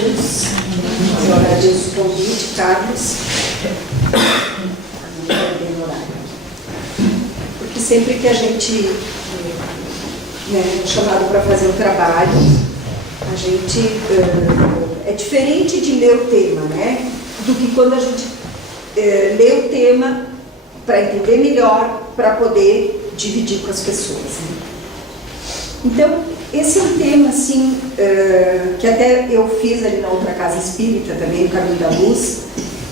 todos. Eu agradeço o convite, Carlos. Não perder o horário. Porque sempre que a gente é chamado para fazer um trabalho, a gente é diferente de ler o tema, né? Do que quando a gente lê o tema para entender melhor, para poder dividir com as pessoas, né? Então, esse é um tema, assim, que até eu fiz ali na outra casa espírita também, no Caminho da Luz,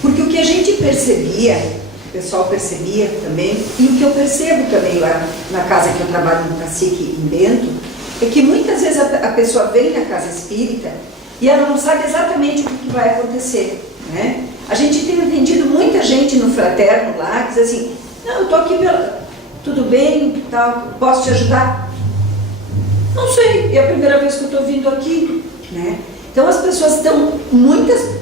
porque o que a gente percebia, o pessoal percebia também, e o que eu percebo também lá na casa que eu trabalho no Cacique, em Bento, é que muitas vezes a pessoa vem na casa espírita e ela não sabe exatamente o que vai acontecer, né? A gente tem atendido muita gente no fraterno lá, que diz assim, não, eu estou aqui, tudo bem, tal, posso te ajudar? Não sei, é a primeira vez que eu estou vindo aqui, né? Então as pessoas estão,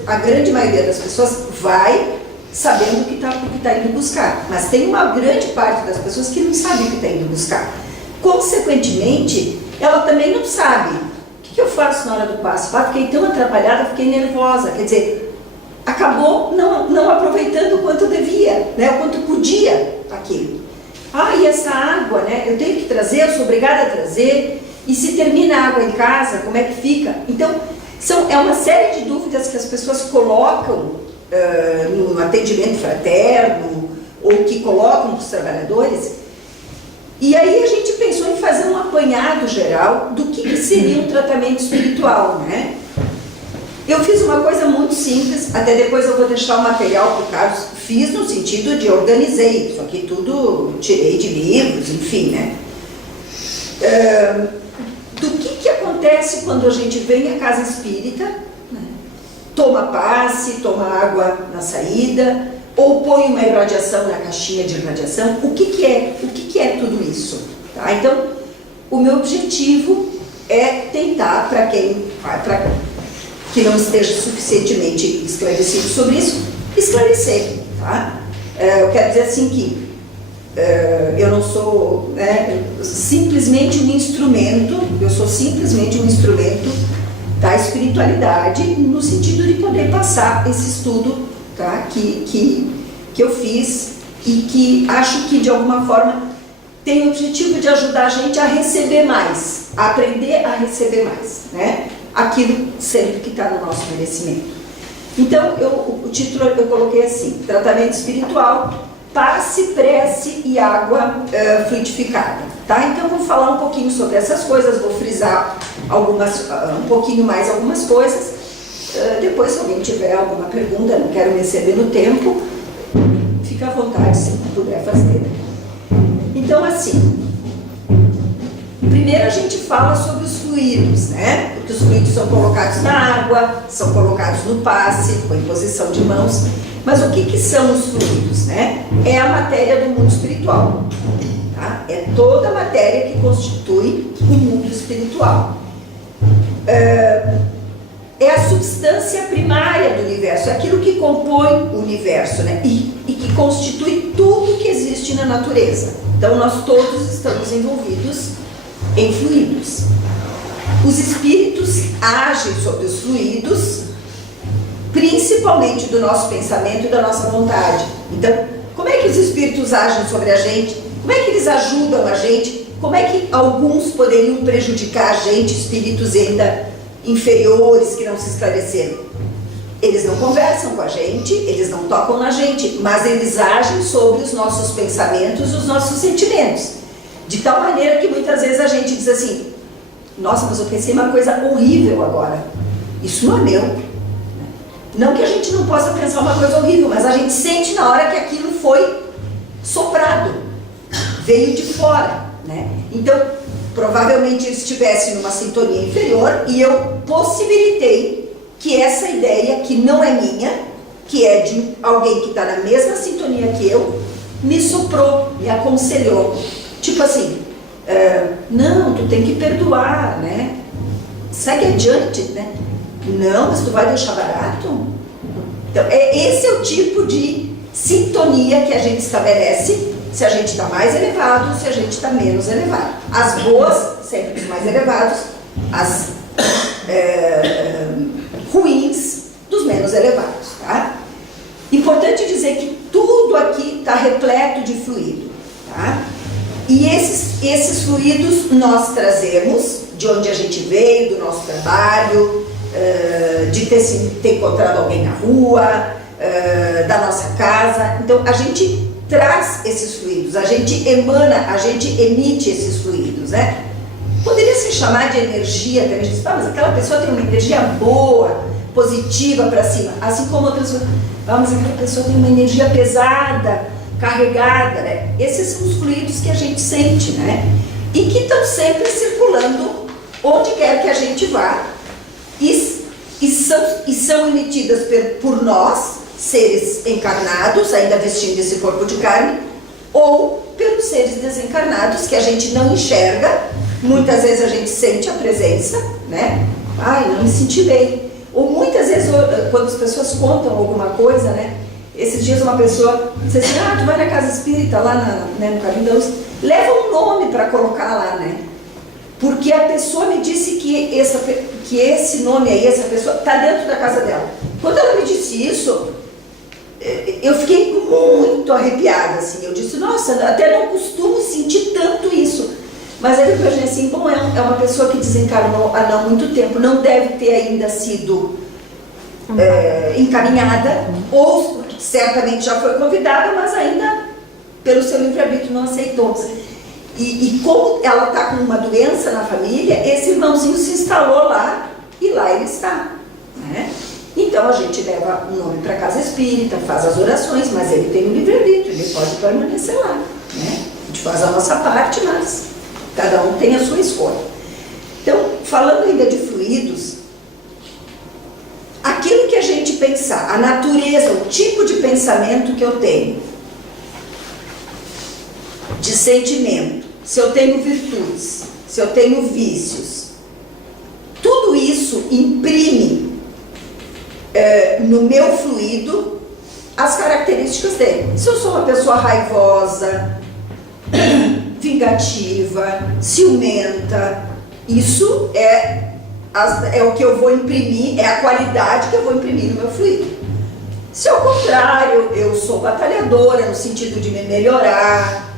a grande maioria das pessoas vai sabendo o que está indo buscar, mas tem uma grande parte das pessoas que não sabe o que está indo buscar. Consequentemente, ela também não sabe. O que eu faço na hora do passe? Fiquei tão atrapalhada, fiquei nervosa, quer dizer, acabou não aproveitando o quanto devia, né? O quanto podia aquilo. E essa água, né? Eu tenho que trazer, eu sou obrigada a trazer. E se termina a água em casa, como é que fica? Então, é uma série de dúvidas que as pessoas colocam no atendimento fraterno, ou que colocam para os trabalhadores. E aí a gente pensou em fazer um apanhado geral do que seria um tratamento espiritual, né? Eu fiz uma coisa muito simples, até depois eu vou deixar o material para o Carlos. Fiz no sentido de organizei, isso aqui tudo tirei de livros, enfim, né? Do que acontece quando a gente vem à casa espírita, né? Toma passe, toma água na saída, ou põe uma irradiação na caixinha de irradiação. O que é tudo isso? Tá? Então, o meu objetivo é tentar, para quem que não esteja suficientemente esclarecido sobre isso, esclarecer. Tá? Eu quero dizer assim que eu não sou, né, simplesmente um instrumento, eu sou simplesmente um instrumento da espiritualidade, no sentido de poder passar esse estudo, tá, que eu fiz e que acho que de alguma forma tem o objetivo de ajudar a gente a receber mais, a aprender a receber mais, né, aquilo sempre que está no nosso merecimento. Então, o título eu coloquei assim, tratamento espiritual, passe, prece e água fluidificada, tá? Então, eu vou falar um pouquinho sobre essas coisas, vou frisar um pouquinho mais algumas coisas. Depois, se alguém tiver alguma pergunta, não quero me exceder no tempo, fica à vontade, se puder fazer. Então, assim, primeiro a gente fala sobre os fluidos, né? Porque os fluidos são colocados na água, são colocados no passe, com a imposição de mãos. Mas o que são os fluidos, né? É a matéria do mundo espiritual, tá? É toda a matéria que constitui o mundo espiritual. É a substância primária do universo, é aquilo que compõe o universo, né? E que constitui tudo que existe na natureza. Então, nós todos estamos envolvidos em fluidos. Os espíritos agem sobre os fluidos, principalmente do nosso pensamento e da nossa vontade. Então, como é que os espíritos agem sobre a gente? Como é que eles ajudam a gente? Como é que alguns poderiam prejudicar a gente, espíritos ainda inferiores que não se esclareceram? Eles não conversam com a gente, eles não tocam na gente, mas eles agem sobre os nossos pensamentos e os nossos sentimentos. De tal maneira que muitas vezes a gente diz assim, nossa, mas eu pensei uma coisa horrível agora. Isso não é meu. Não que a gente não possa pensar uma coisa horrível, mas a gente sente na hora que aquilo foi soprado, veio de fora, né? Então, provavelmente eu estivesse numa sintonia inferior e eu possibilitei que essa ideia, que não é minha, que é de alguém que está na mesma sintonia que eu, me soprou, me aconselhou. Tipo assim, não, tu tem que perdoar, né? Segue adiante, né? Não, mas tu vai deixar barato? Então, esse é o tipo de sintonia que a gente estabelece se a gente está mais elevado, se a gente está menos elevado. As boas, sempre os mais elevados, as ruins, elevados, tá? Importante dizer que tudo aqui está repleto de fluido, tá? E esses fluidos nós trazemos de onde a gente veio, do nosso trabalho, de ter encontrado alguém na rua, da nossa casa. Então a gente traz esses fluidos, a gente emana, a gente emite esses fluidos, né? Poderia se chamar de energia também. A gente diz, mas aquela pessoa tem uma energia boa, positiva para cima, assim como outras pessoas. Mas aquela pessoa tem uma energia pesada, carregada, né? Esses são os fluidos que a gente sente, né? E que estão sempre circulando onde quer que a gente vá e são emitidas por nós, seres encarnados, ainda vestindo esse corpo de carne, ou pelos seres desencarnados que a gente não enxerga. Muitas vezes a gente sente a presença, né? Ai, não me senti bem. Ou muitas vezes, quando as pessoas contam alguma coisa, né? Esses dias uma pessoa disse assim, tu vai na casa espírita lá no Caminho da Luz, leva um nome para colocar lá, né? Porque a pessoa me disse que esse nome aí, essa pessoa, está dentro da casa dela. Quando ela me disse isso, eu fiquei muito arrepiada, assim. Eu disse, nossa, até não costumo sentir tanto isso. Mas aí eu pensei assim, bom, é uma pessoa que desencarnou há não muito tempo, não deve ter ainda sido encaminhada, ou certamente já foi convidada, mas ainda, pelo seu livre-arbítrio, não aceitou. E como ela está com uma doença na família, esse irmãozinho se instalou lá, e lá ele está, né? Então a gente leva o nome para a casa espírita, faz as orações, mas ele tem o livre-arbítrio, ele pode permanecer lá, né? A gente faz a nossa parte, mas cada um tem a sua escolha. Então, falando ainda de fluidos, aquilo que a gente pensar, a natureza, o tipo de pensamento que eu tenho, de sentimento, se eu tenho virtudes, se eu tenho vícios, tudo isso imprime no meu fluido as características dele. Se eu sou uma pessoa raivosa, vingativa, ciumenta, isso é o que eu vou imprimir, é a qualidade que eu vou imprimir no meu fluido. Se ao contrário, eu sou batalhadora no sentido de me melhorar,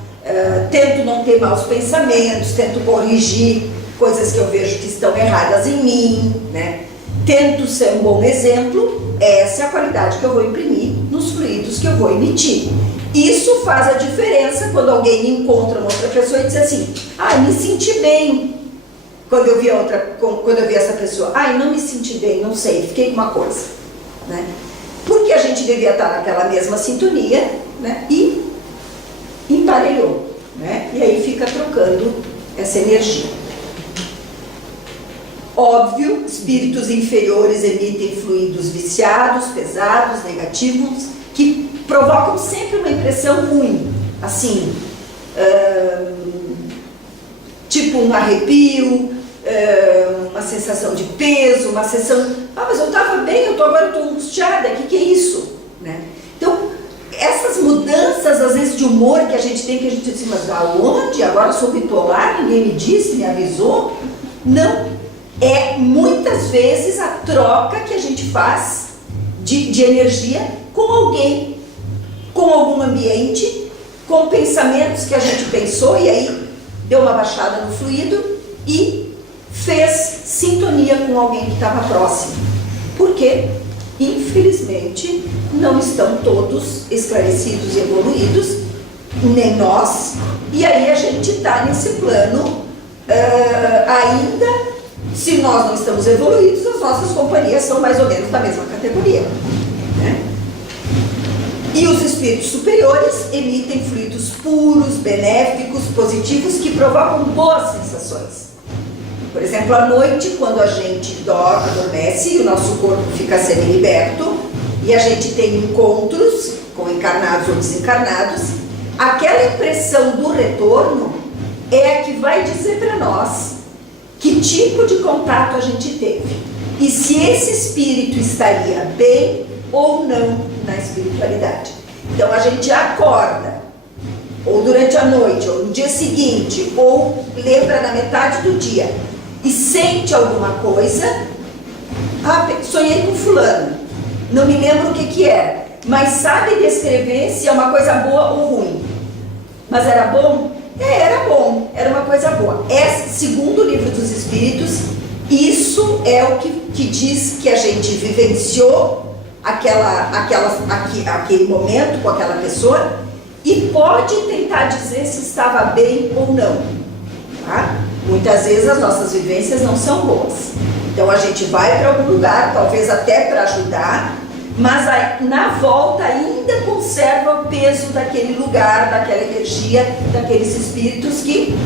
tento não ter maus pensamentos, tento corrigir coisas que eu vejo que estão erradas em mim, né? Tento ser um bom exemplo, essa é a qualidade que eu vou imprimir nos fluidos que eu vou emitir. Isso faz a diferença quando alguém me encontra uma outra pessoa e diz assim, me senti bem quando eu vi essa pessoa, não me senti bem, não sei, fiquei com uma coisa, né? Porque a gente devia estar naquela mesma sintonia, né? E emparelhou, né? E aí fica trocando essa energia. Óbvio, espíritos inferiores emitem fluidos viciados, pesados, negativos, que provocam sempre uma impressão ruim, assim, tipo um arrepio, uma sensação de peso, uma sensação, mas eu estava bem, agora estou angustiada, o que é isso? Né? Então, essas mudanças, às vezes, de humor que a gente tem, que a gente diz assim, mas aonde? Agora sou bipolar, ninguém me disse, me avisou? Não, é muitas vezes a troca que a gente faz de energia com alguém, com algum ambiente, com pensamentos que a gente pensou e aí deu uma baixada no fluido e fez sintonia com alguém que estava próximo. Porque, infelizmente, não estão todos esclarecidos e evoluídos, nem nós, e aí a gente está nesse plano ainda. Se nós não estamos evoluídos, as nossas companhias são mais ou menos da mesma categoria, né? E os espíritos superiores emitem fluidos puros, benéficos, positivos, que provocam boas sensações. Por exemplo, à noite, quando a gente adormece e o nosso corpo fica semi-liberto, e a gente tem encontros com encarnados ou desencarnados, aquela impressão do retorno é a que vai dizer para nós que tipo de contato a gente teve e se esse espírito estaria bem ou não na espiritualidade. Então a gente acorda, ou durante a noite, ou no dia seguinte, ou lembra na metade do dia e sente alguma coisa, sonhei com fulano, não me lembro o que que era, mas sabe descrever se é uma coisa boa ou ruim. Mas era bom? Era bom, era uma coisa boa. Segundo o Livro dos Espíritos, isso é o que diz que a gente vivenciou aquele momento com aquela pessoa e pode tentar dizer se estava bem ou não. Tá? Muitas vezes as nossas vivências não são boas. Então a gente vai para algum lugar, talvez até para ajudar, mas aí, na volta ainda conserva o peso daquele lugar, daquela energia, daqueles espíritos que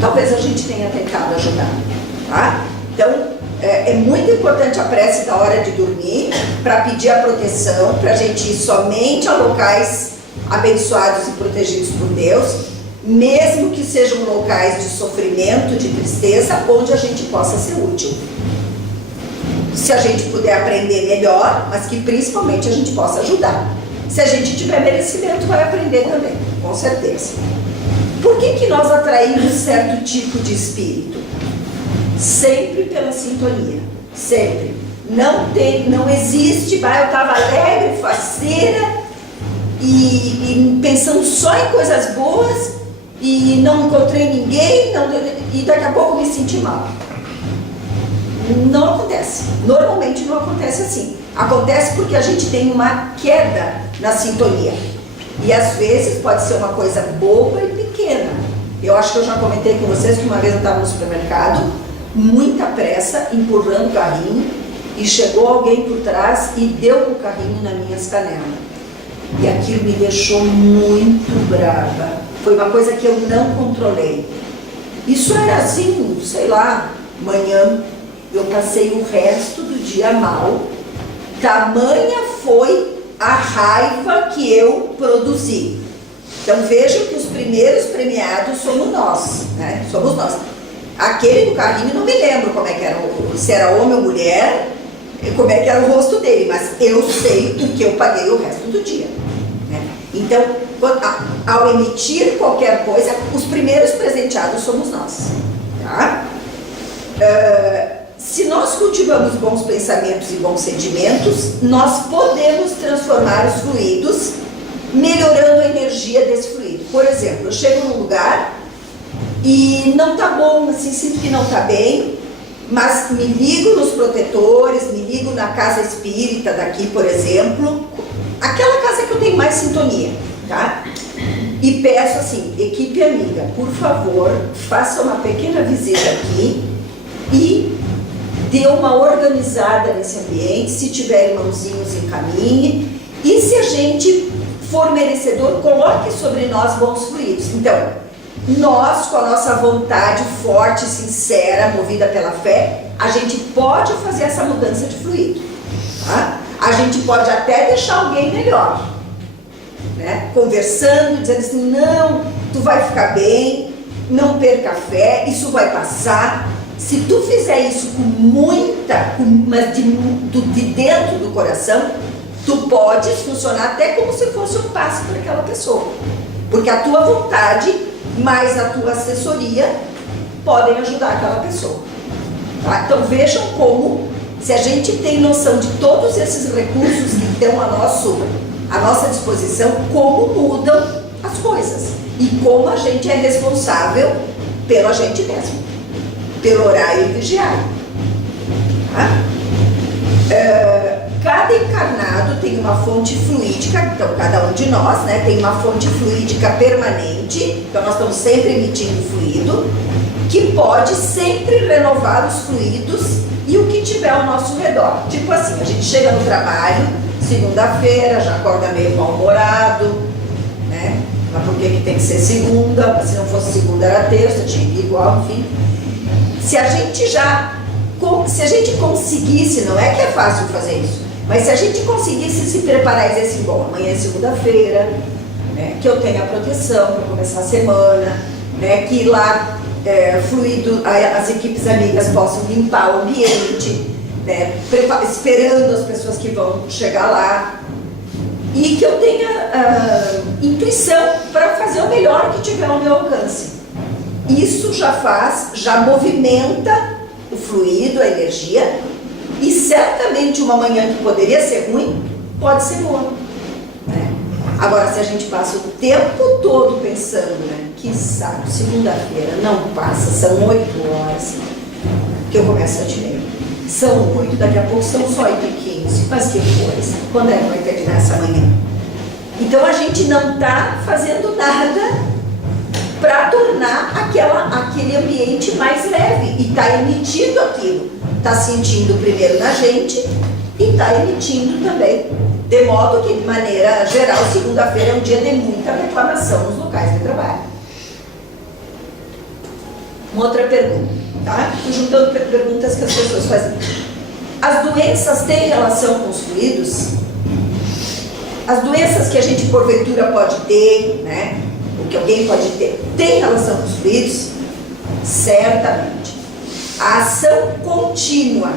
talvez a gente tenha tentado ajudar. Tá? Então é muito importante a prece da hora de dormir, para pedir a proteção, para a gente ir somente a locais abençoados e protegidos por Deus, mesmo que sejam locais de sofrimento, de tristeza, onde a gente possa ser útil. Se a gente puder aprender, melhor, mas que principalmente a gente possa ajudar. Se a gente tiver merecimento, vai aprender também, com certeza. Por que nós atraímos certo tipo de espírito? Sempre pela sintonia, sempre. Não existe, eu estava alegre, faceira, e pensando só em coisas boas, e não encontrei ninguém, e daqui a pouco me senti mal. Não acontece, normalmente não acontece assim. Acontece porque a gente tem uma queda na sintonia, e às vezes pode ser uma coisa boba e pequena. Eu acho que eu já comentei com vocês que uma vez eu estava no supermercado, muita pressa, empurrando o carrinho, e chegou alguém por trás e deu o carrinho nas minhas canelas. E aquilo me deixou muito brava. Foi uma coisa que eu não controlei. Isso era assim, sei lá, manhã. Eu passei o resto do dia mal. Tamanha foi a raiva que eu produzi. Então vejam que os primeiros premiados somos nós, né? Somos nós. Aquele do carrinho, não me lembro como é que era, se era homem ou mulher, como é que era o rosto dele, mas eu sei o que eu paguei o resto do dia, né? Então, ao emitir qualquer coisa, os primeiros presenteados somos nós, tá? Se nós cultivamos bons pensamentos e bons sentimentos, nós podemos transformar os fluidos, melhorando a energia desse fluido. Por exemplo, eu chego num lugar e não tá bom, assim, sinto que não tá bem, mas me ligo nos protetores, me ligo na casa espírita daqui, por exemplo, aquela casa que eu tenho mais sintonia, tá? E peço assim, equipe amiga, por favor, faça uma pequena visita aqui e dê uma organizada nesse ambiente. Se tiver irmãozinhos, encaminhe, e se a gente for merecedor, coloque sobre nós bons fluidos. Então, nós, com a nossa vontade forte, sincera, movida pela fé, a gente pode fazer essa mudança de fluido, tá? A gente pode até deixar alguém melhor, né? Conversando, dizendo assim, não, tu vai ficar bem, não perca a fé, isso vai passar. Se tu fizer isso com muita, mas de dentro do coração, tu podes funcionar até como se fosse um passe para aquela pessoa, porque a tua vontade mais a tua assessoria podem ajudar aquela pessoa, tá? Então vejam como, se a gente tem noção de todos esses recursos que estão à nossa disposição, como mudam as coisas e como a gente é responsável pela gente mesmo, pelo horário e vigiário, tá? Cada encarnado tem uma fonte fluídica, então cada um de nós, né, tem uma fonte fluídica permanente, então nós estamos sempre emitindo fluido, que pode sempre renovar os fluidos e o que tiver ao nosso redor. Tipo assim, a gente chega no trabalho, segunda-feira, já acorda meio mal-humorado, né? Mas por que tem que ser segunda? Se não fosse segunda era terça, tinha que ir igual, enfim. Se a gente conseguisse, não é que é fácil fazer isso, mas se a gente conseguisse se preparar e dizer assim, bom, amanhã é segunda-feira, né, que eu tenha proteção para começar a semana, né, que lá fluido, as equipes amigas possam limpar o ambiente, né, esperando as pessoas que vão chegar lá, e que eu tenha intuição para fazer o melhor que tiver ao meu alcance. Isso já movimenta o fluido, a energia, E certamente uma manhã que poderia ser ruim, pode ser boa, né? Agora, se a gente passa o tempo todo pensando, né, que sabe, segunda-feira não passa, são 8 horas, que eu começo às 7h30. São 8, daqui a pouco são só 8h15. Mas que coisa, quando é que vai terminar essa manhã? Então a gente não está fazendo nada para tornar aquele ambiente mais leve. E está emitindo aquilo. Está sentindo primeiro na gente e está emitindo também. De modo que, de maneira geral, segunda-feira é um dia de muita reclamação nos locais de trabalho. Uma outra pergunta, tá? Estou juntando perguntas que as pessoas fazem. As doenças têm relação com os fluidos? As doenças que a gente porventura pode ter, né? O que alguém pode ter, tem relação com os fluidos? Certamente. A ação contínua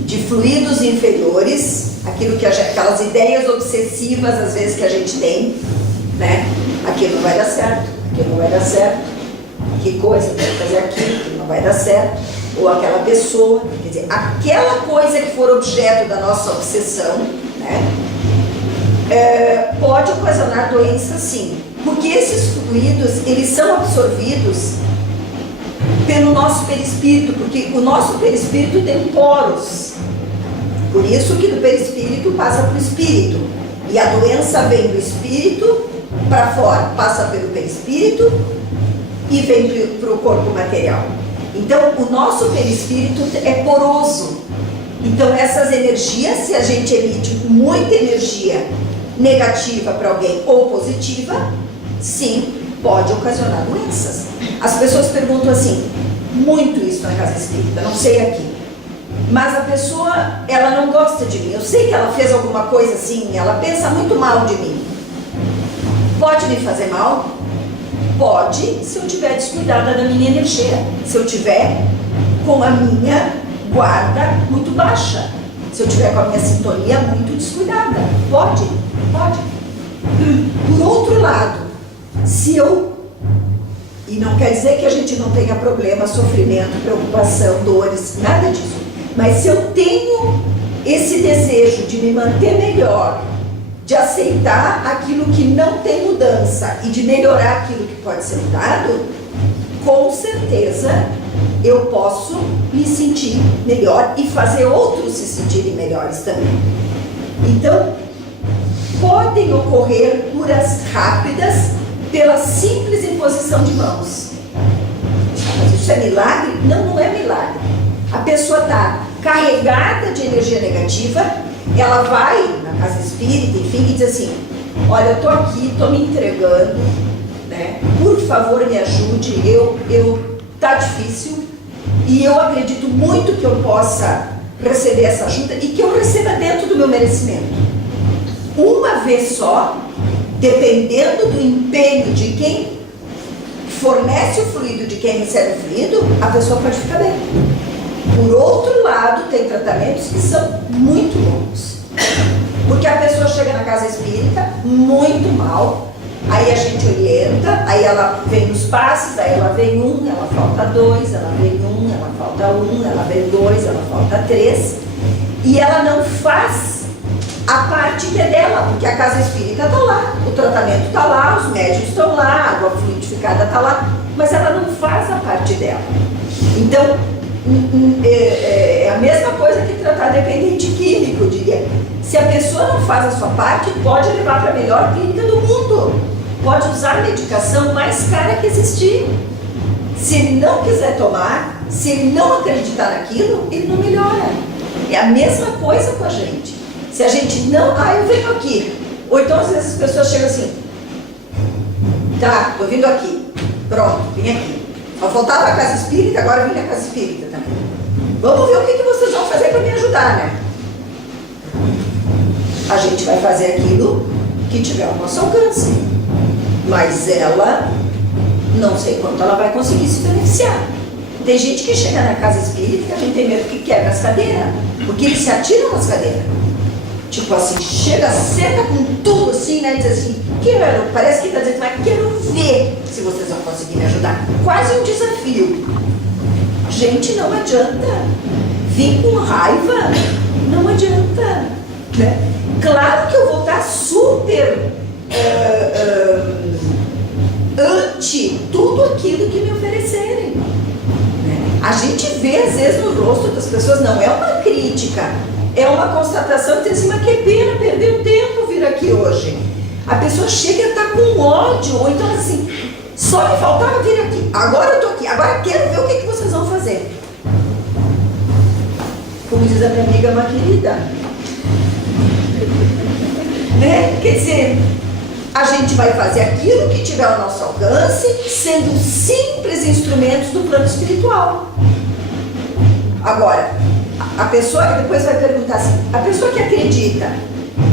de fluidos inferiores, aquelas ideias obsessivas às vezes que a gente tem, né? Aquilo não vai dar certo, aquilo não vai dar certo, que coisa, tem que fazer aquilo não vai dar certo, ou aquela pessoa, quer dizer, aquela coisa que for objeto da nossa obsessão, né? Pode ocasionar doença sim, porque esses fluidos, eles são absorvidos pelo nosso perispírito, porque o nosso perispírito tem poros, por isso que do perispírito passa para o espírito, e a doença vem do espírito para fora, passa pelo perispírito e vem para o corpo material. Então o nosso perispírito é poroso, então essas energias, se a gente emite muita energia negativa para alguém ou positiva, sim, pode ocasionar doenças. As pessoas perguntam assim, muito isso na casa espírita, não sei aqui, mas a pessoa, ela não gosta de mim, eu sei que ela fez alguma coisa assim, ela pensa muito mal de mim. Pode me fazer mal? Pode, se eu tiver descuidada da minha energia, se eu tiver com a minha guarda muito baixa, se eu tiver com a minha sintonia muito descuidada. Pode, pode. Por outro lado, se eu... E não quer dizer que a gente não tenha problema, sofrimento, preocupação, dores, nada disso. Mas se eu tenho esse desejo de me manter melhor, de aceitar aquilo que não tem mudança e de melhorar aquilo que pode ser mudado, com certeza eu posso me sentir melhor e fazer outros se sentirem melhores também. Então, podem ocorrer curas rápidas pela simples imposição de mãos. Mas isso é milagre? Não, não é milagre. A pessoa está carregada de energia negativa, ela vai na casa espírita, enfim, e diz assim, olha, eu estou aqui, estou me entregando, né? Por favor, me ajude, tá difícil, e eu acredito muito que eu possa receber essa ajuda e que eu receba dentro do meu merecimento. Uma vez só, dependendo do empenho de quem fornece o fluido, de quem recebe o fluido, a pessoa pode ficar bem. Por outro lado, tem tratamentos que são muito longos, porque a pessoa chega na casa espírita muito mal, aí a gente orienta, aí ela vem nos passes, aí ela vem ela falta 2, ela vem ela falta 1, ela vem 2, ela falta 3, e ela não faz a parte que é dela, porque a casa espírita está lá, o tratamento está lá, os médiuns estão lá, a água fluidificada está lá, mas ela não faz a parte dela. Então, é a mesma coisa que tratar dependente químico, eu diria. Se a pessoa não faz a sua parte, pode levar para a melhor clínica do mundo, pode usar a medicação mais cara que existir. Se ele não quiser tomar, se ele não acreditar naquilo, ele não melhora. É a mesma coisa com a gente. Se a gente não... eu venho aqui. Ou então às vezes as pessoas chegam assim, tá, tô vindo aqui, pronto, vim aqui. Só faltava a casa espírita, agora vim na casa espírita também. Vamos ver o que vocês vão fazer para me ajudar, né? A gente vai fazer aquilo que tiver ao nosso alcance. Mas ela, não sei quanto ela vai conseguir se beneficiar. Tem gente que chega na casa espírita que a gente tem medo que quebra as cadeiras, porque eles se atiram nas cadeiras. Tipo assim, chega, senta com tudo assim, né? E diz assim, parece que está dizendo, mas quero ver se vocês vão conseguir me ajudar. Quase um desafio. Gente, não adianta. vir com raiva, não adianta, né? Claro que eu vou estar super ante tudo aquilo que me oferecerem, né? A gente vê às vezes no rosto das pessoas, não é uma crítica, é uma constatação que diz assim, mas que pena, perdeu tempo vir aqui hoje. A pessoa chega e está com ódio, ou então assim, só me faltava vir aqui, agora eu estou aqui, agora quero ver o que vocês vão fazer. Como diz a minha amiga, uma querida, né? Quer dizer, a gente vai fazer aquilo que tiver ao nosso alcance, sendo simples instrumentos do plano espiritual. Agora, a pessoa depois vai perguntar assim, a pessoa que acredita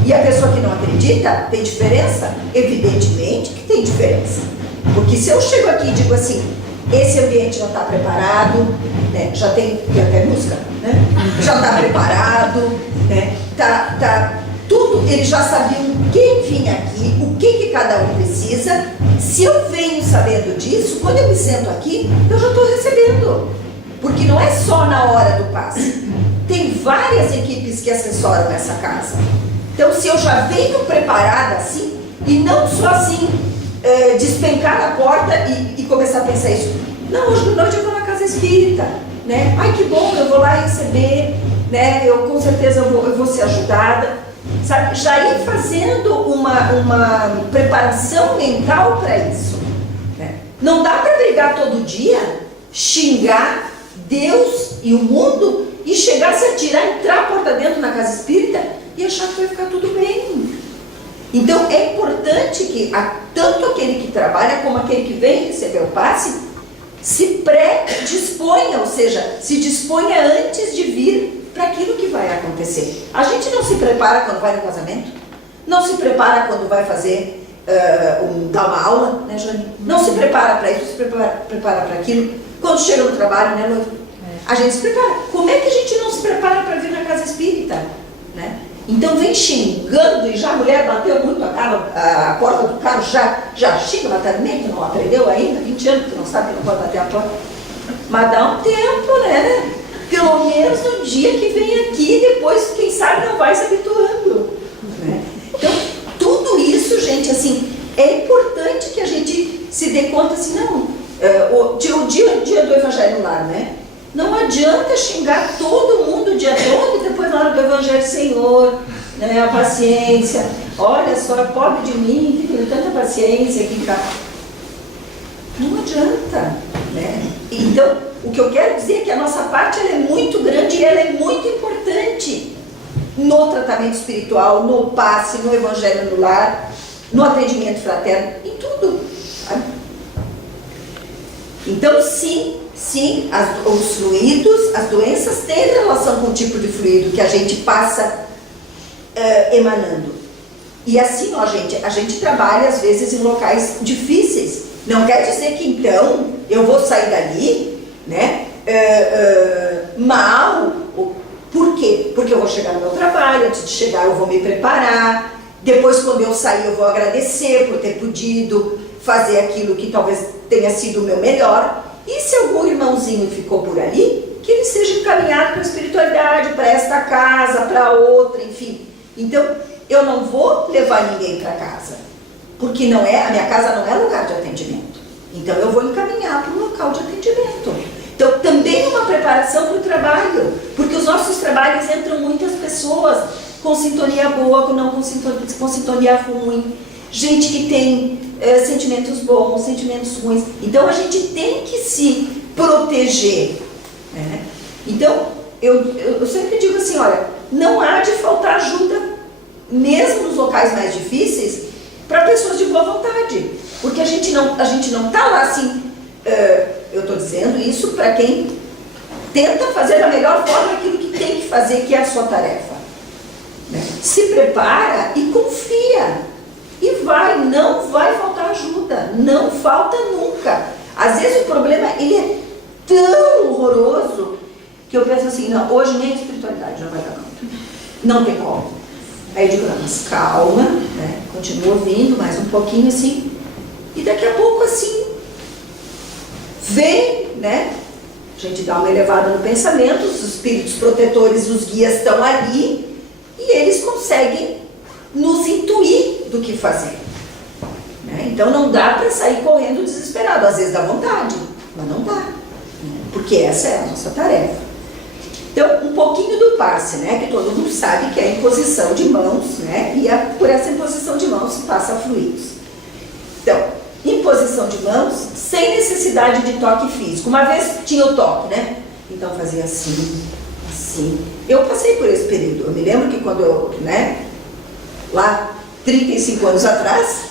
e a pessoa que não acredita, tem diferença? Evidentemente que tem diferença. Porque se eu chego aqui e digo assim, esse ambiente não está preparado, né? Já tem até música, né? Já está preparado, né? Tudo, eles já sabiam quem vinha aqui, o que cada um precisa. Se eu venho sabendo disso, quando eu me sento aqui, eu já estou recebendo. Porque não é só na hora do passe. Tem várias equipes que assessoram essa casa. Então, se eu já venho preparada assim, e não só assim, despencar na porta e começar a pensar isso. Não, hoje de noite eu vou na casa espírita, né? Ai, que bom, eu vou lá receber, né? Eu com certeza eu vou ser ajudada. Sabe? Já ir fazendo uma preparação mental para isso, né? Não dá para brigar todo dia, xingar Deus e o mundo e chegar, se atirar, entrar a porta dentro na casa espírita e achar que vai ficar tudo bem. Então é importante que tanto aquele que trabalha como aquele que vem receber o passe se predisponha, ou seja, se disponha antes de vir para aquilo que vai acontecer. A gente não se prepara quando vai no casamento, não se prepara quando vai fazer dar uma aula, né, Jane? Não se prepara para isso, se prepara para aquilo. Quando chega no trabalho, né, noivo? A gente se prepara. Como é que a gente não se prepara para vir na casa espírita, né? Então vem xingando e já a mulher bateu muito a porta do carro, já xinga, mas também que não aprendeu ainda, 20 anos que não sabe que não pode bater a porta. Mas dá um tempo, né? Pelo menos no dia que vem aqui, depois, quem sabe, não vai se habituando, né? Então, tudo isso, gente, assim, é importante que a gente se dê conta, assim, não, o dia do Evangelho no Lar, né? Não adianta xingar todo mundo o dia todo e depois na hora do Evangelho, Senhor, né, a paciência, olha só, pobre de mim, que tenho tanta paciência aqui, cara. Não adianta, né? Então, o que eu quero dizer é que a nossa parte ela é muito grande e ela é muito importante no tratamento espiritual, no passe, no Evangelho no Lar, no atendimento fraterno, em tudo. Sabe? Então, sim, os fluidos, as doenças têm relação com o tipo de fluido que a gente passa emanando. E assim, ó, a gente trabalha às vezes em locais difíceis. Não quer dizer que então eu vou sair dali, né, mal. Por quê? Porque eu vou chegar no meu trabalho, antes de chegar eu vou me preparar, depois quando eu sair eu vou agradecer por ter podido fazer aquilo que talvez tenha sido o meu melhor, e se algum irmãozinho ficou por ali, que ele seja encaminhado para a espiritualidade, para esta casa, para outra, enfim. Então, eu não vou levar ninguém para casa, porque a minha casa não é lugar de atendimento. Então, eu vou encaminhar para um local de atendimento. Então, também uma preparação para o trabalho, porque os nossos trabalhos entram muitas pessoas com sintonia boa, não com sintonia ruim, gente que tem sentimentos bons, sentimentos ruins. Então, a gente tem que se proteger, né? Então, eu sempre digo assim, olha, não há de faltar ajuda, mesmo nos locais mais difíceis, para pessoas de boa vontade, porque a gente não está lá assim. Eu estou dizendo isso para quem tenta fazer da melhor forma aquilo que tem que fazer, que é a sua tarefa, né? Se prepara e confia, e não vai faltar ajuda, não falta nunca. Às vezes o problema ele é tão horroroso que eu penso assim, não, hoje nem a espiritualidade já vai dar conta, não tem como. Aí eu digo, não, mas calma, né? Continua ouvindo mais um pouquinho assim, e daqui a pouco assim vem, né, A gente dá uma elevada no pensamento, os espíritos protetores, os guias estão ali e eles conseguem nos intuir do que fazer. Né? Então não dá para sair correndo desesperado. Às vezes dá vontade, mas não dá. Né? Porque essa é a nossa tarefa. Então, um pouquinho do passe, né? Que todo mundo sabe que é a imposição de mãos, né? E por essa imposição de mãos se passa fluidos. Então, imposição de mãos sem necessidade de toque físico. Uma vez tinha o toque, né? Então fazia assim, assim. Eu passei por esse período. Eu me lembro que quando eu, né? Lá, 35 anos atrás,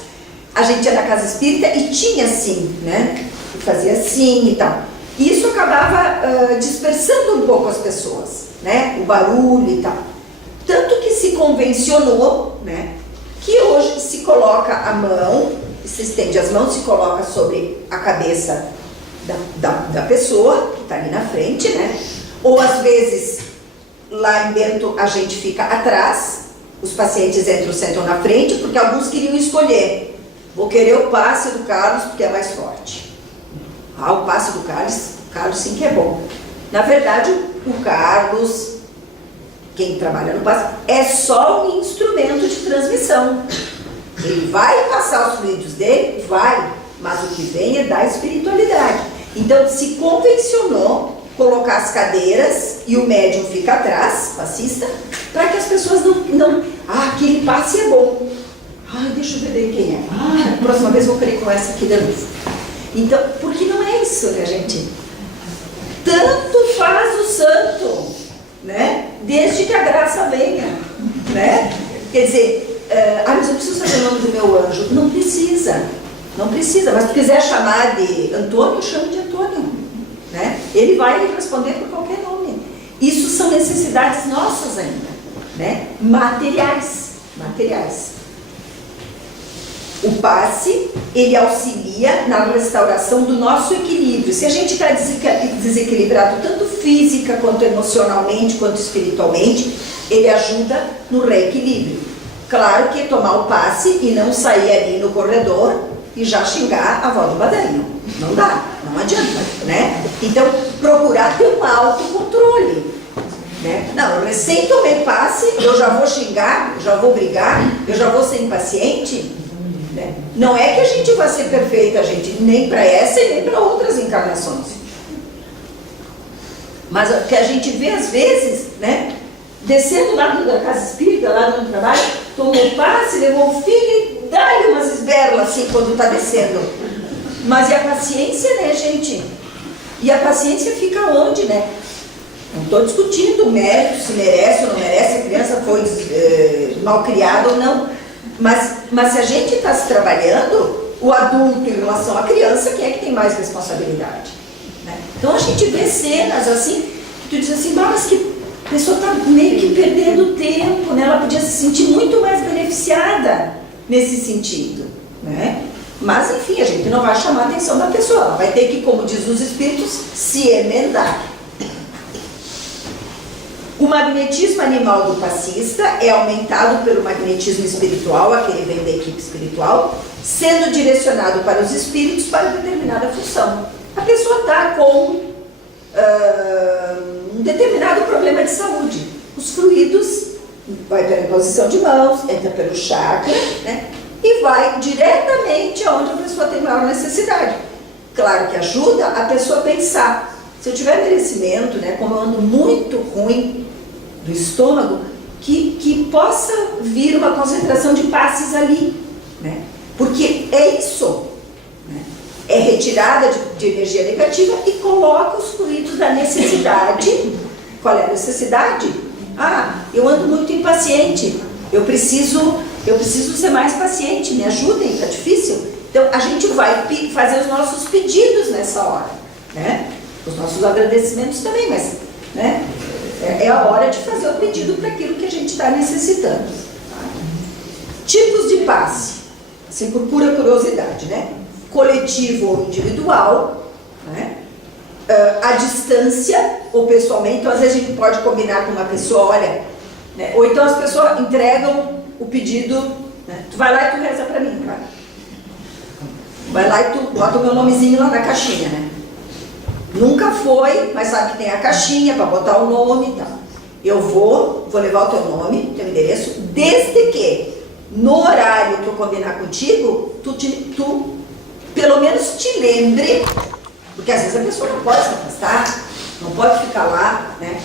a gente ia na casa espírita e tinha assim, né? E fazia assim e tal. E isso acabava dispersando um pouco as pessoas, né? O barulho e tal. Tanto que se convencionou, né? Que hoje se coloca a mão, se estende as mãos, se coloca sobre a cabeça da pessoa que está ali na frente, né? Ou às vezes, lá em Bento, a gente fica atrás, os pacientes entram, sentam na frente, porque alguns queriam escolher. Vou querer o passe do Carlos porque é mais forte. Ah, o passe do Carlos sim que é bom. Na verdade, o Carlos, quem trabalha no passe, é só um instrumento de transmissão. Ele vai passar os fluidos dele? Vai, mas o que vem é da espiritualidade. Então, se convencionou colocar as cadeiras e o médium fica atrás, passista, para que as pessoas não... Ah, aquele passe é bom. Ah, deixa eu ver daí quem é. Ah, próxima vez vou querer com essa aqui de novo. Então, porque não é isso, né, gente? Tanto faz o santo, né? Desde que a graça venha, né? Quer dizer, mas eu preciso saber o nome do meu anjo. Não precisa, não precisa. Mas se tu quiser chamar de Antônio, chame de Antônio, né? Ele vai responder por qualquer nome. Isso são necessidades nossas ainda, né? Materiais. O passe, ele auxilia na restauração do nosso equilíbrio. Se a gente está desequilibrado tanto física, quanto emocionalmente, quanto espiritualmente, ele ajuda no reequilíbrio. Claro que tomar o passe e não sair ali no corredor e já xingar a avó do badalinho. Não dá, não adianta, né? Então, procurar ter um autocontrole. Né? Não, eu recém tomei passe, eu já vou xingar, eu já vou brigar, eu já vou ser impaciente. Né? Não é que a gente vai ser perfeita, gente, nem para essa e nem para outras encarnações. Mas o que a gente vê às vezes, né? Descendo lá da casa espírita, lá no trabalho, tomou passe, levou o filho e dá-lhe umas esberlas assim quando está descendo. Mas e a paciência, né, gente? E a paciência fica onde, né? Não estou discutindo o mérito, se merece ou não merece, a criança foi mal criada ou não. Mas se a gente está se trabalhando, o adulto em relação à criança, quem é que tem mais responsabilidade? Né? Então a gente vê cenas assim, que tu diz assim, mas que a pessoa está meio que perdendo tempo, né? Ela podia se sentir muito mais beneficiada nesse sentido, né? Mas enfim, a gente não vai chamar a atenção da pessoa, ela vai ter que, como diz os espíritos, se emendar. O magnetismo animal do passista é aumentado pelo magnetismo espiritual, aquele vem da equipe espiritual, sendo direcionado para os espíritos para determinada função. A pessoa está com um determinado problema de saúde. Os fluidos vai pela imposição de mãos, entra pelo chakra, né, e vai diretamente aonde a pessoa tem maior necessidade. Claro que ajuda a pessoa a pensar. Se eu tiver merecimento, né, como eu ando muito ruim do estômago, que possa vir uma concentração de passes ali, né? Porque é isso, né? É retirada de energia negativa e coloca os fluidos da necessidade. Qual é a necessidade? Ah, eu ando muito impaciente, eu preciso ser mais paciente, me ajudem, está difícil. Então a gente vai fazer os nossos pedidos nessa hora, né? Os nossos agradecimentos também, mas, né? É a hora de fazer o pedido para aquilo que a gente está necessitando. Tá? Tipos de passe, assim, por pura curiosidade, né? Coletivo ou individual, né? A distância ou pessoalmente. Então às vezes a gente pode combinar com uma pessoa, olha, né? Ou então as pessoas entregam o pedido, né? Tu vai lá e tu reza para mim, cara. Vai lá e tu bota o meu nomezinho lá na caixinha, né? Nunca foi, mas sabe que tem a caixinha para botar o nome e tal. Eu vou levar o teu nome, teu endereço, desde que no horário que eu combinar contigo, tu pelo menos te lembre, porque às vezes a pessoa não pode se afastar, não pode ficar lá, né?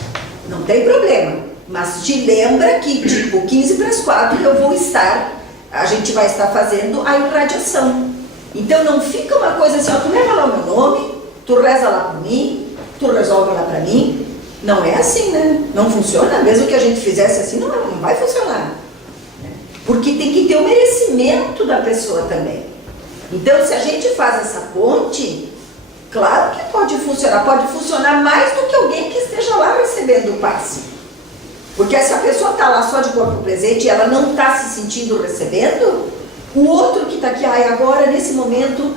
Não tem problema, mas te lembra que tipo 15 para as 4 eu vou estar, a gente vai estar fazendo a irradiação. Então não fica uma coisa assim, ó, tu leva lá o meu nome, tu reza lá para mim, tu resolve lá para mim. Não é assim, né? Não funciona, mesmo que a gente fizesse assim, não vai funcionar. Porque tem que ter o merecimento da pessoa também. Então, se a gente faz essa ponte, claro que pode funcionar mais do que alguém que esteja lá recebendo o passe. Porque se a pessoa está lá só de corpo presente e ela não está se sentindo recebendo, o outro que está aqui, agora, nesse momento,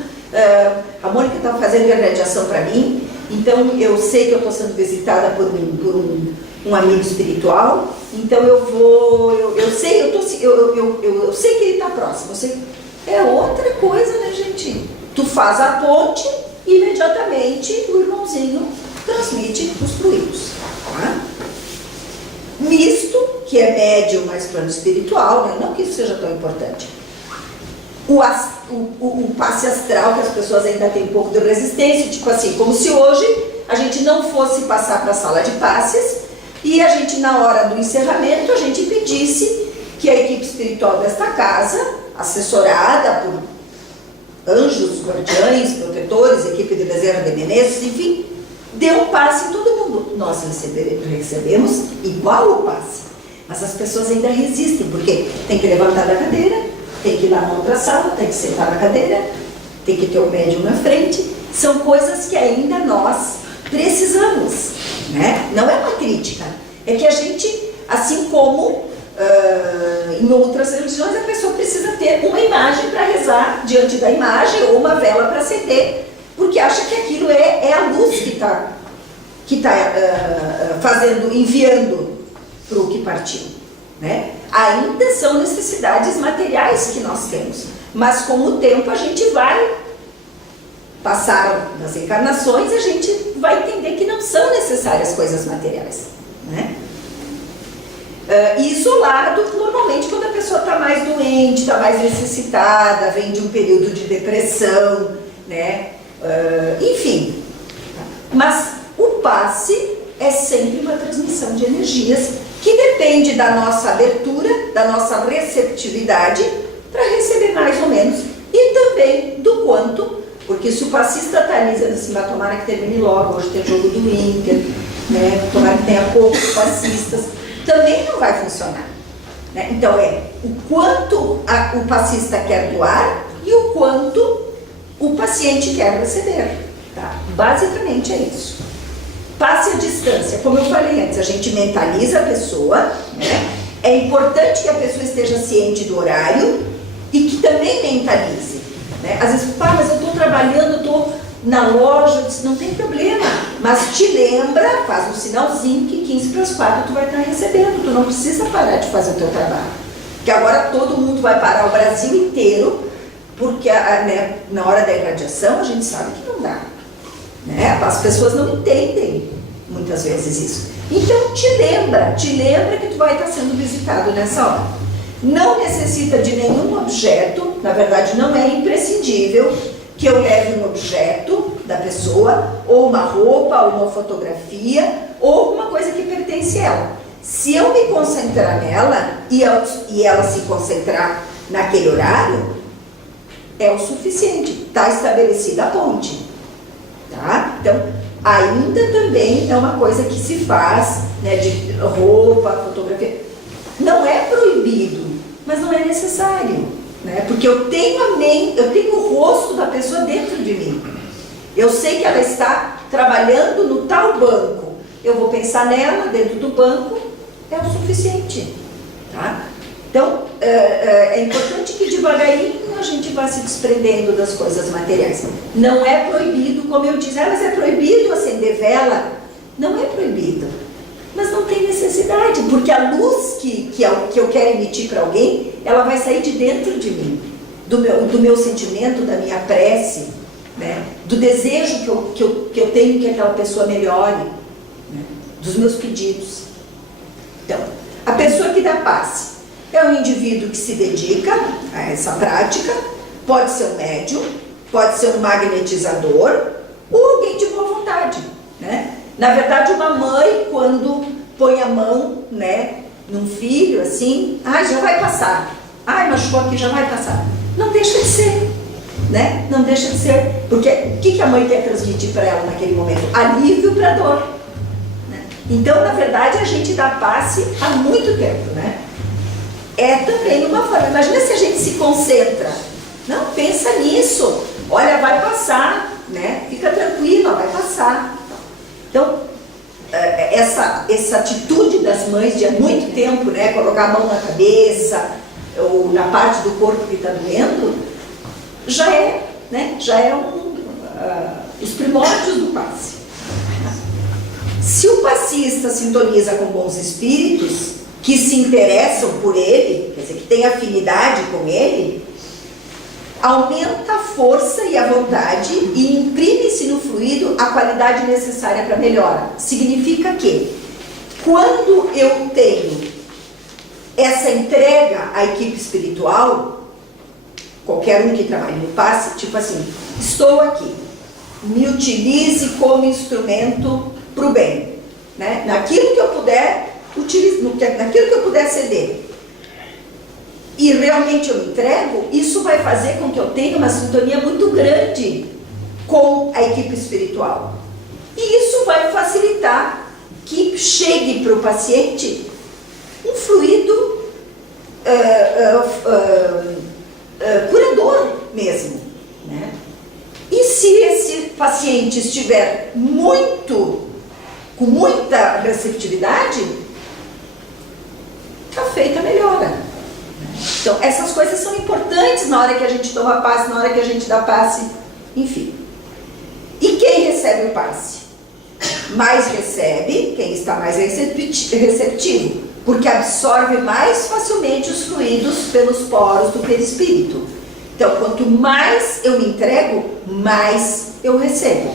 a Mônica está fazendo a radiação para mim, então eu sei que eu estou sendo visitada por um amigo espiritual, então eu sei que ele está próximo, é outra coisa, né, gente? Tu faz a ponte e imediatamente o irmãozinho transmite os fluidos, tá? Misto, que é médium mais plano espiritual, né? Não que isso seja tão importante. O passe astral, que as pessoas ainda têm um pouco de resistência, tipo assim, como se hoje a gente não fosse passar para a sala de passes e a gente, na hora do encerramento, a gente pedisse que a equipe espiritual desta casa, assessorada por anjos, guardiães, protetores, equipe de reserva de Menezes, enfim, dê um passe em todo mundo. Nós recebemos igual o passe, mas as pessoas ainda resistem, porque tem que levantar da cadeira, tem que ir lá na outra sala, tem que sentar na cadeira, tem que ter o médium na frente. São coisas que ainda nós precisamos, né? Não é uma crítica, é que a gente, assim como em outras religiões, a pessoa precisa ter uma imagem para rezar diante da imagem ou uma vela para acender, porque acha que aquilo é a luz que está enviando para o que partiu, né? Ainda são necessidades materiais que nós temos, mas com o tempo a gente vai passar das encarnações, a gente vai entender que não são necessárias coisas materiais, né? Isolado, normalmente quando a pessoa está mais doente, está mais necessitada, vem de um período de depressão, né? Enfim, mas o passe é sempre uma transmissão de energias que depende da nossa abertura, da nossa receptividade para receber mais ou menos, e também do quanto, porque se o passista está ali dizendo assim, mas tomara que termine logo, hoje tem jogo do Inter, né? Tomara que tenha poucos passistas, também não vai funcionar, né? Então o quanto o passista quer doar e o quanto o paciente quer receber, tá? Basicamente é isso. Passe a distância, como eu falei antes, a gente mentaliza a pessoa, né? É importante que a pessoa esteja ciente do horário e que também mentalize, né? Às vezes, mas eu estou trabalhando, eu estou na loja, eu disse, não tem problema, mas te lembra, faz um sinalzinho que 15 para as 4 tu vai estar recebendo, tu não precisa parar de fazer o teu trabalho, porque agora todo mundo vai parar, o Brasil inteiro, porque né, na hora da irradiação a gente sabe que não dá, né? As pessoas não entendem muitas vezes isso. Então te lembra que tu vai estar sendo visitado nessa hora. Não necessita de nenhum objeto, na verdade não é imprescindível que eu leve um objeto da pessoa, ou uma roupa, ou uma fotografia, ou alguma coisa que pertence a ela. Se eu me concentrar nela e ela se concentrar naquele horário, é o suficiente, está estabelecida a ponte. Tá? Então, ainda também é uma coisa que se faz, né, de roupa, fotografia. Não é proibido, mas não é necessário, né? Porque eu tenho o rosto da pessoa dentro de mim. Eu sei que ela está trabalhando no tal banco. Eu vou pensar nela dentro do banco, é o suficiente, tá? Então, é importante que devagarinho a gente vá se desprendendo das coisas materiais. Não é proibido, como eu disse, mas é proibido acender vela? Não é proibido, mas não tem necessidade, porque a luz que eu quero emitir para alguém, ela vai sair de dentro de mim, do meu sentimento, da minha prece, né? Do desejo que eu tenho que aquela pessoa melhore, né? Dos meus pedidos. Então, a pessoa que dá passe é um indivíduo que se dedica a essa prática, pode ser um médium, pode ser um magnetizador ou alguém de boa vontade, né? Na verdade, uma mãe, quando põe a mão, né, num filho, assim, já vai passar, machucou aqui, já vai passar. Não deixa de ser, né? Não deixa de ser, porque o que a mãe quer transmitir para ela naquele momento? Alívio para a dor, né? Então, na verdade, a gente dá passe há muito tempo, né? É também uma forma. Imagina se a gente se concentra. Não, pensa nisso. Olha, vai passar, né? Fica tranquila, vai passar. Então, essa atitude das mães de há muito tempo, né? Colocar a mão na cabeça ou na parte do corpo que está doendo, já é, né? Já é os primórdios do passe. Se o passista sintoniza com bons espíritos que se interessam por ele, quer dizer, que tem afinidade com ele, aumenta a força e a vontade e imprime-se no fluido a qualidade necessária para a melhora. Significa que, quando eu tenho essa entrega à equipe espiritual, qualquer um que trabalhe no passe, tipo assim, estou aqui, me utilize como instrumento para o bem, né? Naquilo que eu puder, naquilo que eu puder ceder, e realmente eu entrego, isso vai fazer com que eu tenha uma sintonia muito grande com a equipe espiritual. E isso vai facilitar que chegue para o paciente um fluido curador mesmo, né? E se esse paciente estiver com muita receptividade, a feita melhora. Então, essas coisas são importantes na hora que a gente toma passe, na hora que a gente dá passe, enfim. E quem recebe o passe? Mais recebe quem está mais receptivo, porque absorve mais facilmente os fluidos pelos poros do perispírito. Então, quanto mais eu me entrego, mais eu recebo.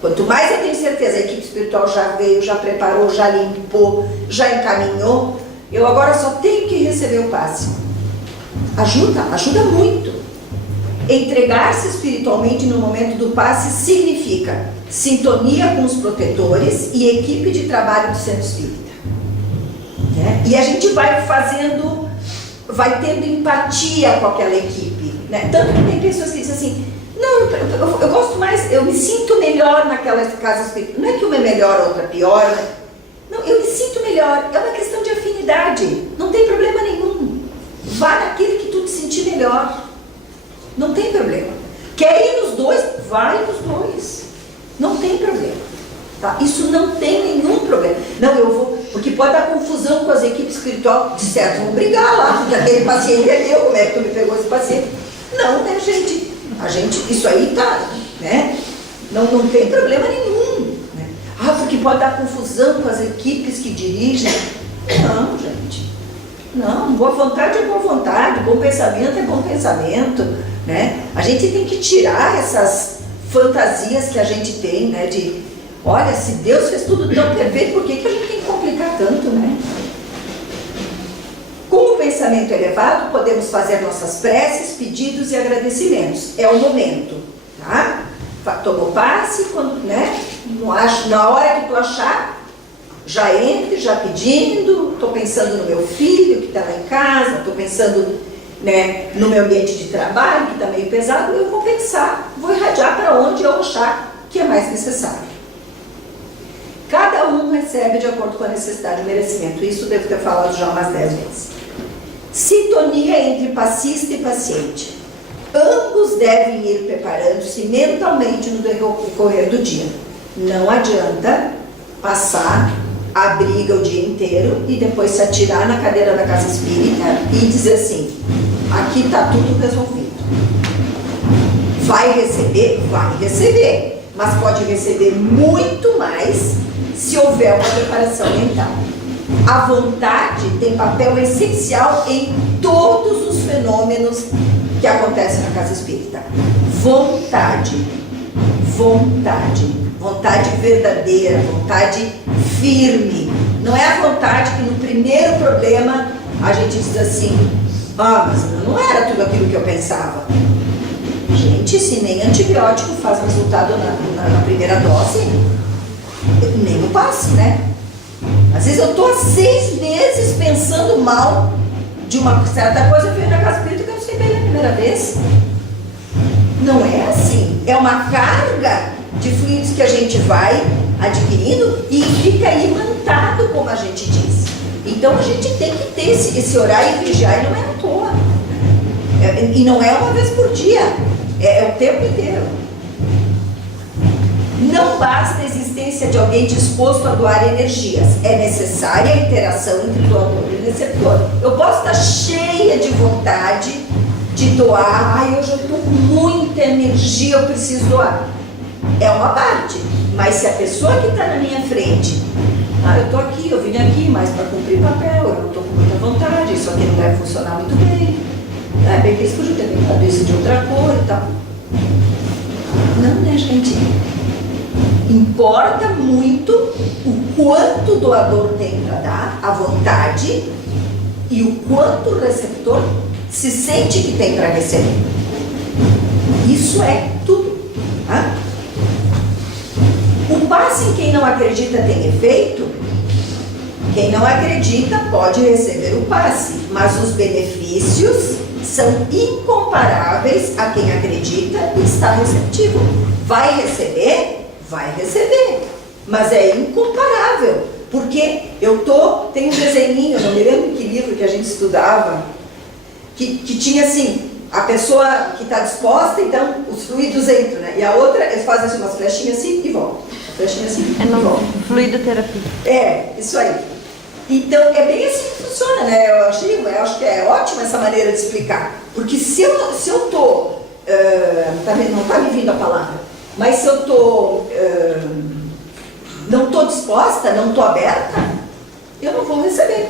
Quanto mais eu tenho certeza, a equipe espiritual já veio, já preparou, já limpou, já encaminhou, eu agora só tenho que receber o passe. Ajuda muito. Entregar-se espiritualmente no momento do passe significa sintonia com os protetores e equipe de trabalho do centro espírita, né? E a gente vai tendo empatia com aquela equipe, né? Tanto que tem pessoas que dizem assim, não, eu gosto mais, eu me sinto melhor naquela casa espírita. Não é que uma é melhor, a outra pior, né? Não, eu me sinto melhor, é uma questão de afinidade, não tem problema nenhum. Vá naquele que tu te sentir melhor, não tem problema. Quer ir nos dois? Vai nos dois, não tem problema, tá? Isso não tem nenhum problema. Não, eu vou, porque pode dar confusão com as equipes espirituais, de certo, vão brigar lá, porque aquele paciente é meu, como é que tu me pegou esse paciente? Não, né, gente? Isso aí tá, né? Não tem problema nenhum. Porque pode dar confusão com as equipes que dirigem. Não, gente. Não, boa vontade é boa vontade, bom pensamento é bom pensamento, né? A gente tem que tirar essas fantasias que a gente tem, né? De, olha, se Deus fez tudo tão perfeito, por que a gente tem que complicar tanto, né? Com o pensamento elevado, podemos fazer nossas preces, pedidos e agradecimentos. É o momento, tá? Tomou passe, quando, né? Na hora que tu achar, já entre, já pedindo, estou pensando no meu filho que está lá em casa, estou pensando, né, no meu ambiente de trabalho que está meio pesado, eu vou pensar, vou irradiar para onde eu achar que é mais necessário. Cada um recebe de acordo com a necessidade e merecimento. Isso eu devo ter falado já umas 10 vezes. Sintonia entre passista e paciente. Ambos devem ir preparando-se mentalmente no decorrer do dia. Não adianta passar a briga o dia inteiro e depois se atirar na cadeira da casa espírita e dizer assim, aqui está tudo resolvido. Vai receber, mas pode receber muito mais se houver uma preparação mental. A vontade tem papel essencial em todos os fenômenos que acontece na casa espírita? Vontade. Vontade. Vontade verdadeira, vontade firme. Não é a vontade que no primeiro problema a gente diz assim, mas não era tudo aquilo que eu pensava. Gente, se nem antibiótico faz resultado na primeira dose, nem no passe, né? Às vezes eu estou há 6 meses pensando mal de uma certa coisa, eu venho na casa espírita que eu não sei bem na primeira vez. Não é assim. É uma carga de fluidos que a gente vai adquirindo e fica imantado, como a gente diz. Então a gente tem que ter esse orar e vigiar, e não é à toa. E não é uma vez por dia, é o tempo inteiro. Não basta a existência de alguém disposto a doar energias. É necessária a interação entre doador e receptor. Eu posso estar cheia de vontade de doar. Hoje eu estou com muita energia, eu preciso doar. É uma parte. Mas se a pessoa que está na minha frente, eu estou aqui, eu vim aqui mais para cumprir papel, eu não estou com muita vontade, isso aqui não vai funcionar muito bem. Bem que eles podiam ter tentado isso de outra cor e tal. Não, né, gente? Importa muito o quanto o doador tem para dar, a vontade, e o quanto o receptor se sente que tem para receber. Isso é tudo. Tá? O passe em quem não acredita tem efeito. Quem não acredita pode receber o passe, mas os benefícios são incomparáveis a quem acredita e está receptivo. Vai receber? Vai receber, mas é incomparável, porque tem um desenhinho, não me lembro que livro que a gente estudava, que tinha assim, a pessoa que está disposta, então os fluidos entram, né? E a outra, eles fazem assim, umas flechinhas assim e voltam, flechinha assim e volta. Fluidoterapia. Isso aí. Então é bem assim que funciona, né? Eu acho que é ótima essa maneira de explicar, porque se eu estou, não está me vindo a palavra, mas se eu não estou disposta, não estou aberta, eu não vou receber.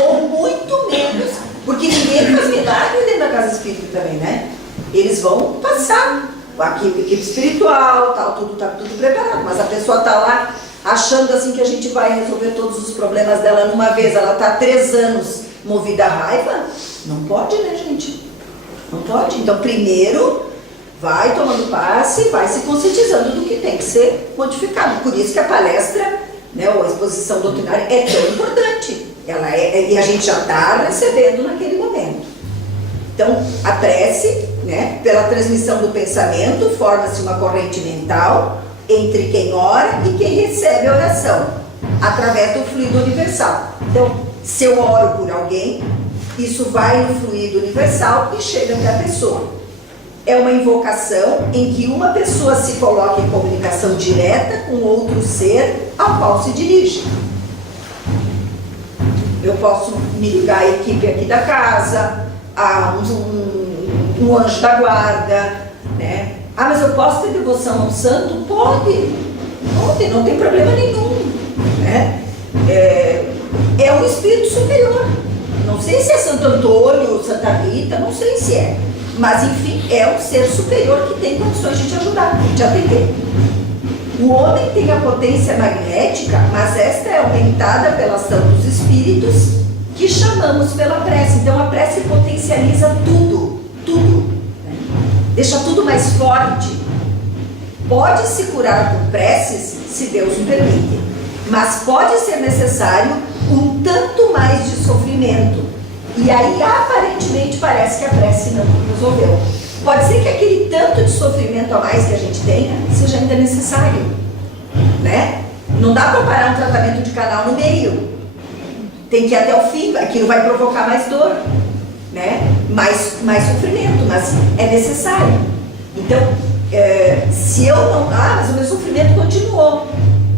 Ou muito menos, porque ninguém faz milagre dentro da casa espírita também, né? Eles vão passar, a equipe espiritual, tudo está tudo preparado, mas a pessoa está lá achando assim que a gente vai resolver todos os problemas dela numa vez, ela está há 3 anos movida à raiva. Não pode, né, gente? Não pode. Então, primeiro, vai tomando passe, vai se conscientizando do que tem que ser modificado. Por isso que a palestra, né, ou a exposição doutrinária é tão importante. E a gente já está recebendo naquele momento. Então, a prece, né, pela transmissão do pensamento, forma-se uma corrente mental entre quem ora e quem recebe a oração, através do fluido universal. Então, se eu oro por alguém, isso vai no fluido universal e chega até a pessoa. É uma invocação em que uma pessoa se coloca em comunicação direta com outro ser ao qual se dirige. Eu posso me ligar à equipe aqui da casa, a um anjo da guarda, né? Mas eu posso ter devoção ao santo? Pode, não tem problema nenhum, né? É um espírito superior. Não sei se é Santo Antônio, Santa Rita, não sei se é. Mas, enfim, é um ser superior que tem condições de te ajudar, de atender. O homem tem a potência magnética, mas esta é aumentada pela ação dos espíritos que chamamos pela prece. Então, a prece potencializa tudo, né? Deixa tudo mais forte. Pode se curar com preces, se Deus o permite, mas pode ser necessário um tanto mais de sofrimento. E aí, aparentemente, parece que a prece não resolveu. Pode ser que aquele tanto de sofrimento a mais que a gente tenha seja ainda necessário, né? Não dá para parar um tratamento de canal no meio. Tem que ir até o fim, aquilo vai provocar mais dor, né? Mais sofrimento, mas é necessário. Então, se eu não... mas o meu sofrimento continuou.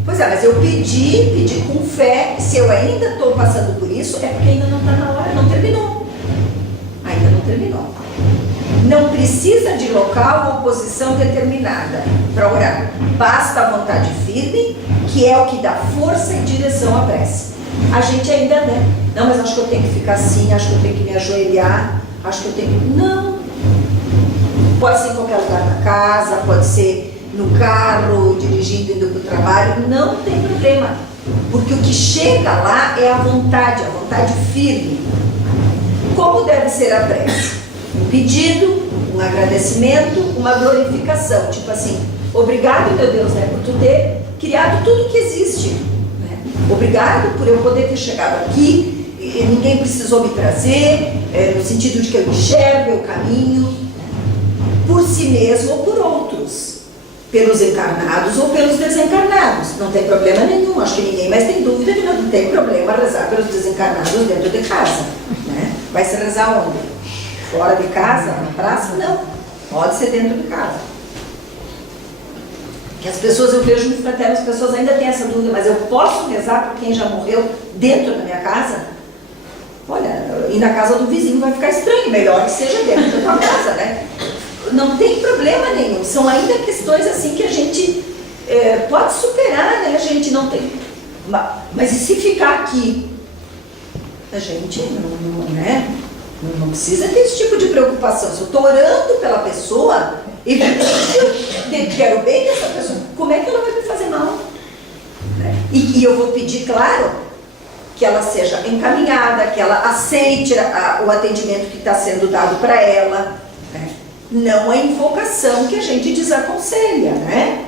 Pois é, mas eu pedi com fé. Se eu ainda estou passando por isso, é porque ainda não está na hora, não terminou. Ainda não terminou. Não precisa de local ou posição determinada para orar. Basta a vontade firme, que é o que dá força e direção à prece. A gente ainda, né? Não, mas acho que eu tenho que ficar assim, acho que eu tenho que me ajoelhar, acho que eu tenho que... Não, Pode ser em qualquer lugar da casa, pode ser no carro, dirigindo, indo para o trabalho, não tem problema. Porque o que chega lá é a vontade firme. Como deve ser a prece? Um pedido, um agradecimento, uma glorificação. Tipo assim, obrigado, meu Deus, né, por tu ter criado tudo que existe. Né? Obrigado por eu poder ter chegado aqui, e ninguém precisou me trazer, no sentido de que eu enxergo, eu caminho, por si mesmo ou por outros. Pelos encarnados ou pelos desencarnados. Não tem problema nenhum. Acho que ninguém mais tem dúvida que não tem problema rezar pelos desencarnados dentro de casa. Né? Vai se rezar onde? Fora de casa? Na praça? Não. Pode ser dentro de casa. Que as pessoas, eu vejo no fraterno, as pessoas ainda têm essa dúvida, mas eu posso rezar por quem já morreu dentro da minha casa? Olha, ir na casa do vizinho vai ficar estranho. Melhor que seja dentro da tua casa, né? Não tem problema nenhum, são ainda questões assim que a gente pode superar, né? A gente não tem. Mas e se ficar aqui? A gente não precisa ter esse tipo de preocupação. Se eu estou orando pela pessoa, evidentemente eu quero bem dessa pessoa, como é que ela vai me fazer mal? Né? E eu vou pedir, claro, que ela seja encaminhada, que ela aceite o atendimento que está sendo dado para ela. Não a invocação que a gente desaconselha, né?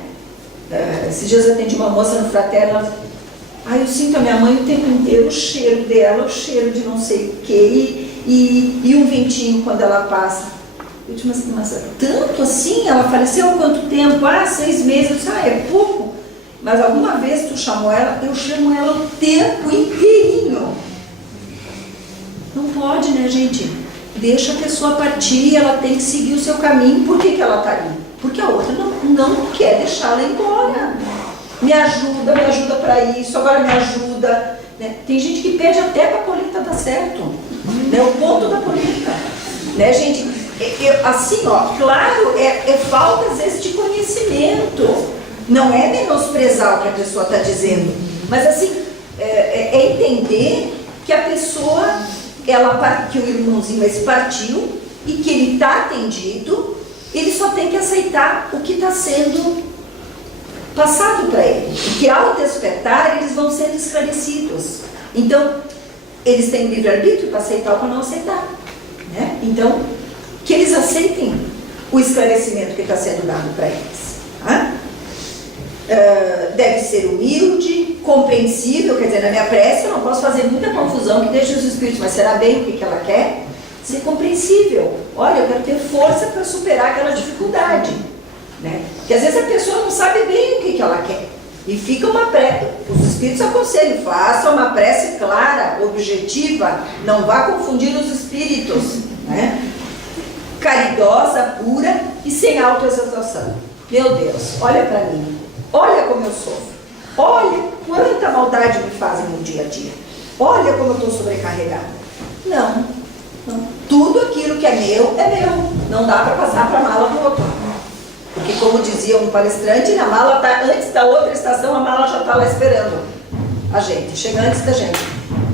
Esses dias eu atendi uma moça no fraterno, ela, eu sinto a minha mãe o tempo inteiro, o cheiro dela, o cheiro de não sei o quê, e um ventinho quando ela passa. Eu disse, mas tanto assim? Ela faleceu há quanto tempo? 6 meses. Eu disse, é pouco. Mas alguma vez tu chamou ela? Eu chamo ela o tempo inteirinho. Não pode, né, gente? Deixa a pessoa partir, ela tem que seguir o seu caminho. Por que ela está ali? Porque a outra não quer deixá-la embora. Me ajuda para isso, agora me ajuda. Né? Tem gente que pede até para a colheita dar certo. Né? O ponto da colheita. Né, gente? Assim, claro, é falta às vezes de conhecimento. Não é menosprezar o que a pessoa está dizendo. Mas assim, é entender que a pessoa... que o irmãozinho esse partiu e que ele está atendido, ele só tem que aceitar o que está sendo passado para ele. E que ao despertar, eles vão sendo esclarecidos. Então, eles têm livre-arbítrio para aceitar ou para não aceitar. Né? Então, que eles aceitem o esclarecimento que está sendo dado para eles. Tá? Deve ser humilde, compreensível, quer dizer, na minha prece eu não posso fazer muita confusão que deixe os espíritos, mas será bem o que ela quer? Ser compreensível. Olha, eu quero ter força para superar aquela dificuldade. Né? Porque às vezes a pessoa não sabe bem o que ela quer. E fica uma prece, os espíritos aconselham, faça uma prece clara, objetiva, não vá confundir os espíritos. Né? Caridosa, pura e sem autoexaltação. Meu Deus, olha para mim. Olha como eu sofro. Olha quanta maldade me fazem no dia a dia. Olha como eu estou sobrecarregada. Não. Tudo aquilo que é meu, é meu. Não dá para passar para a mala do outro. Porque como dizia um palestrante, a mala está antes da outra estação, a mala já está lá esperando a gente. Chega antes da gente.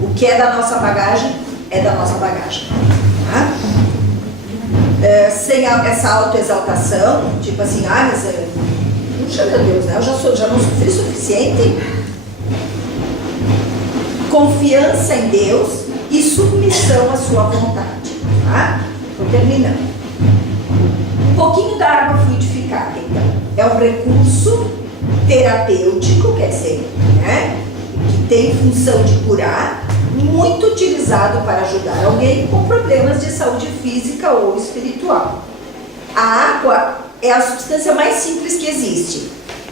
O que é da nossa bagagem, é da nossa bagagem. Tá? Sem essa autoexaltação, tipo assim, mas... Puxa, meu Deus, né? Eu já não sofri o suficiente. Confiança em Deus e submissão à sua vontade. Tá? Estou terminando. Um pouquinho da água fluidificada, então. É um recurso terapêutico, quer dizer, né? Que tem função de curar, muito utilizado para ajudar alguém com problemas de saúde física ou espiritual. A água é a substância mais simples que existe.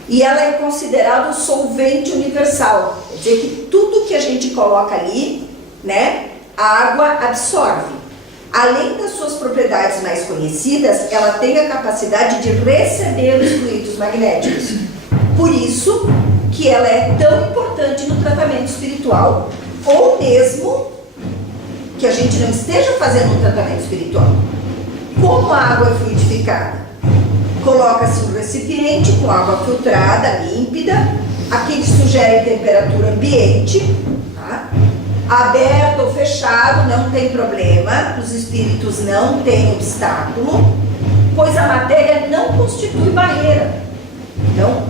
E ela é considerada o solvente universal. Quer dizer que tudo que a gente coloca ali, né, a água absorve. Além das suas propriedades mais conhecidas, ela tem a capacidade de receber os fluidos magnéticos. Por isso que ela é tão importante no tratamento espiritual, ou mesmo que a gente não esteja fazendo um tratamento espiritual. Como a água é fluidificada? Coloca-se um recipiente com água filtrada, límpida, aqui que sugere temperatura ambiente, tá? Aberto ou fechado, não tem problema, os espíritos não têm obstáculo, pois a matéria não constitui barreira. Então,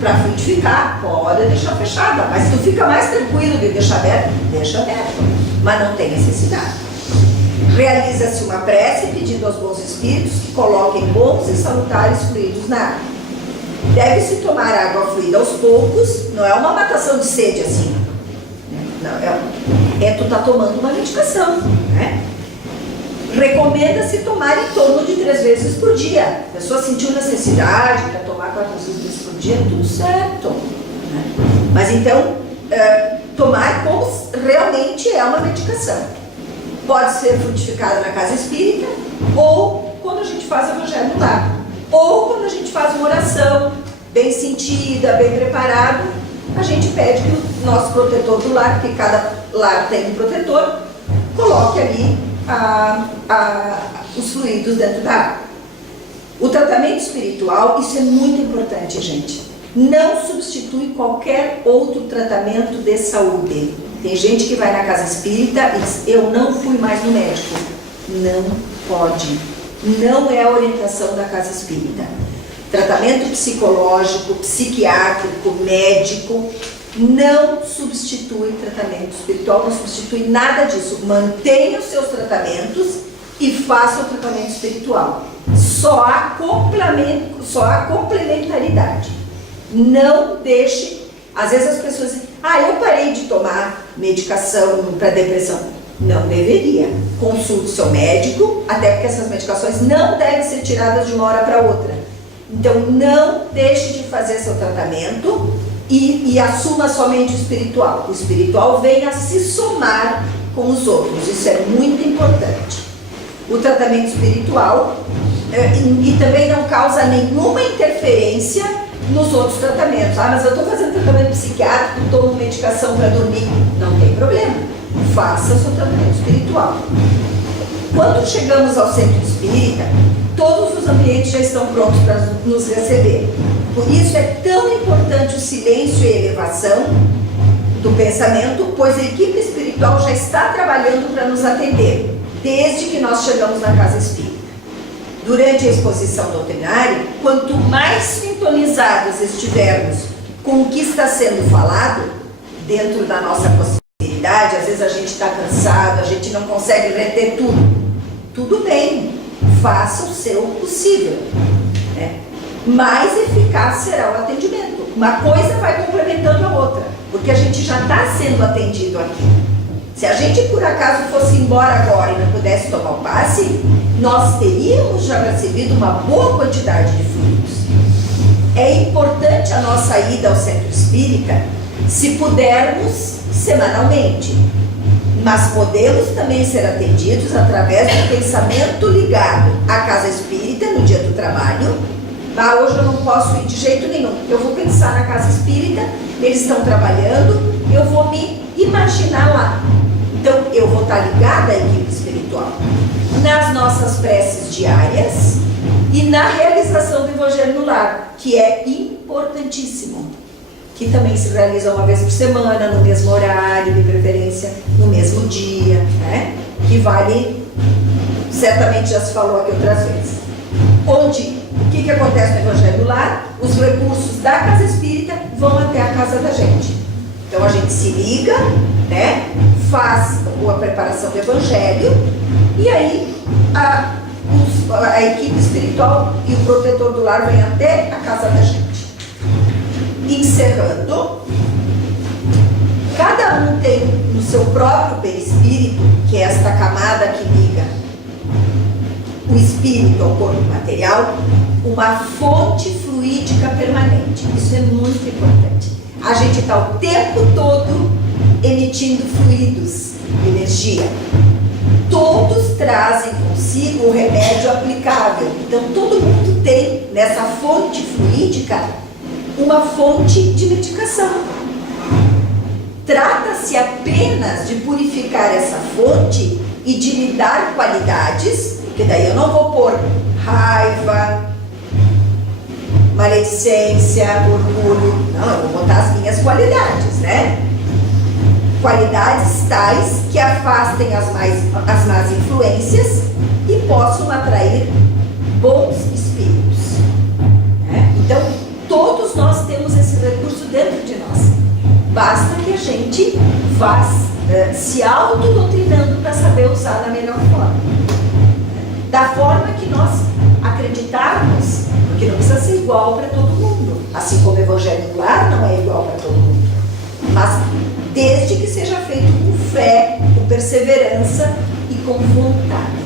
para frutificar, pode deixar fechada, mas se tu fica mais tranquilo de deixar aberto, deixa aberto, mas não tem necessidade. Realiza-se uma prece pedindo aos bons espíritos que coloquem bons e salutares fluidos na água. Deve-se tomar água fluida aos poucos, não é uma matação de sede assim. Não, tu tá tomando uma medicação, né? Recomenda-se tomar em torno de 3 vezes por dia. A pessoa sentiu necessidade para tomar 4 vezes por dia, tudo certo, né? Mas então, tomar como realmente é uma medicação. Pode ser frutificada na casa espírita, ou quando a gente faz o evangelho no lar, ou quando a gente faz uma oração bem sentida, bem preparada, a gente pede que o nosso protetor do lar, porque cada lar tem um protetor, coloque ali os fluidos dentro da água. O tratamento espiritual, isso é muito importante, gente, não substitui qualquer outro tratamento de saúde. Tem gente que vai na casa espírita e diz, eu não fui mais no médico. Não pode. Não é a orientação da casa espírita. Tratamento psicológico, psiquiátrico, médico, não substitui tratamento espiritual, não substitui nada disso. Mantenha os seus tratamentos e faça o tratamento espiritual. Só há complementaridade. Não deixe, às vezes as pessoas dizem, eu parei de tomar medicação para depressão. Não deveria. Consulte seu médico, até porque essas medicações não devem ser tiradas de uma hora para outra. Então não deixe de fazer seu tratamento e assuma somente o espiritual. O espiritual vem a se somar com os outros, isso é muito importante. O tratamento espiritual e também não causa nenhuma interferência nos outros tratamentos. Mas eu estou fazendo tratamento psiquiátrico, tomo medicação para dormir. Não tem problema, faça o seu tratamento espiritual. Quando chegamos ao centro espírita, todos os ambientes já estão prontos para nos receber. Por isso é tão importante o silêncio e a elevação do pensamento, pois a equipe espiritual já está trabalhando para nos atender, desde que nós chegamos na casa espírita. Durante a exposição doutrinária, quanto mais sintonizados estivermos com o que está sendo falado, dentro da nossa possibilidade, às vezes a gente está cansado, a gente não consegue reter tudo. Tudo bem, faça o seu possível, né? Mais eficaz será o atendimento. Uma coisa vai complementando a outra, porque a gente já está sendo atendido aqui. Se a gente por acaso fosse embora agora e não pudesse tomar o passe, nós teríamos já recebido uma boa quantidade de fluidos. É importante a nossa ida ao centro espírita, se pudermos, semanalmente. Mas podemos também ser atendidos através do pensamento ligado à casa espírita no dia do trabalho. Hoje eu não posso ir de jeito nenhum. Eu vou pensar na casa espírita, eles estão trabalhando, eu vou me imaginar lá. Então eu vou estar ligada à equipe espiritual. Nas nossas preces diárias e na realização do Evangelho no Lar, que é importantíssimo. Que também se realiza uma vez por semana, no mesmo horário, de preferência, no mesmo dia, né? Que vale, certamente já se falou aqui outras vezes. Onde, o que acontece no Evangelho no Lar? Os recursos da casa espírita vão até a casa da gente. Então a gente se liga, né? Faz a preparação do Evangelho e aí a equipe espiritual e o protetor do lar vem até a casa da gente. Encerrando, cada um tem no seu próprio perispírito, que é esta camada que liga o espírito ao corpo material, uma fonte fluídica permanente. Isso é muito importante. A gente está o tempo todo emitindo fluidos, energia. Todos trazem consigo o remédio aplicável. Então todo mundo tem nessa fonte fluídica uma fonte de medicação. Trata-se apenas de purificar essa fonte e de lhe dar qualidades, porque daí eu não vou pôr raiva, maledicência, orgulho. Não, eu vou botar as minhas qualidades, né? qualidades tais que afastem as más influências e possam atrair bons espíritos. Né? Então, todos nós temos esse recurso dentro de nós. Basta que a gente vá se autodoutrinando para saber usar da melhor forma. Da forma que nós acreditarmos, porque não precisa ser igual para todo mundo. Assim como o evangelho no lar não é igual para todo mundo. Mas desde que seja feito com fé, com perseverança e com vontade.